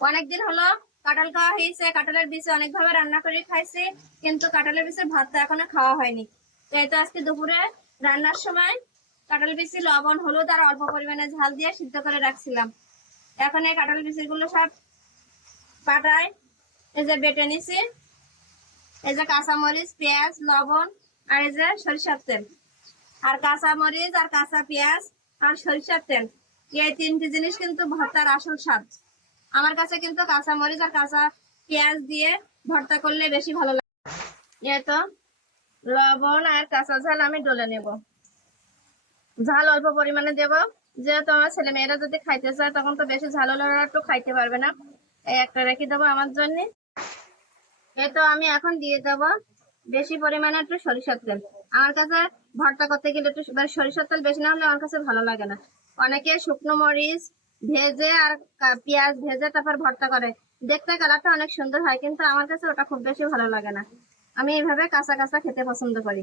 অনেকদিন হলো কাঁঠাল খাওয়া হয়েছে, কাঁঠালের বীজ অনেকভাবে রান্না করে খাইছি, কিন্তু কাঁঠালের বীজের ভাতটা এখনো খাওয়া হয়নি। তাই তো আজকে দুপুরে রান্নার সময় কাঁঠাল বীজ লবণ হলুদ আর অল্প পরিমাণে ঝাল দিয়ে সিদ্ধ করে রাখছিলাম। এখন এই কাঁঠাল বীজ গুলো সব পাটায় এই যে বেটে নিছি। এই যে কাঁচামরিচ, পেঁয়াজ, লবণ আর এই যে সরিষার তেল, আর কাঁচামরিচ আর কাঁচা পেঁয়াজ আর সরিষার তেল, এই তিনটি জিনিস কিন্তু ভর্তার আসল স্বাদ। আমার কাছে কিন্তু কাঁচা মরিচ আর কাঁচা পেঁয়াজ দিয়ে ভর্তা করলে বেশি ভালো লাগে। এই তো লবণ আর কাঁচা ঝাল আমি ডলে নেব। ঝাল অল্প পরিমাণে দেব, যেহেতু আমার ছেলে মেয়েরা যদি খাইতে চায় তখন তো বেশি ঝাল হলে ওরা একটু খাইতে পারবে না। এই একটা রেখে দেবো আমার জন্য। এই তো আমি এখন দিয়ে দেবো বেশি পরিমাণে একটু সরিষার তেল। আমার কাছে ভর্তা করতে গেলে একটু সরিষার তেল বেশি না হলে আমার কাছে ভালো লাগে না। অনেকে শুকনো মরিচ ভেজে আর পেঁয়াজ ভেজে তারপর ভর্তা করে, দেখতে কালারটা অনেক সুন্দর হয়, কিন্তু আমার কাছে ওটা খুব বেশি ভালো লাগে না। আমি এইভাবে কাঁচা কাঁচা খেতে পছন্দ করি।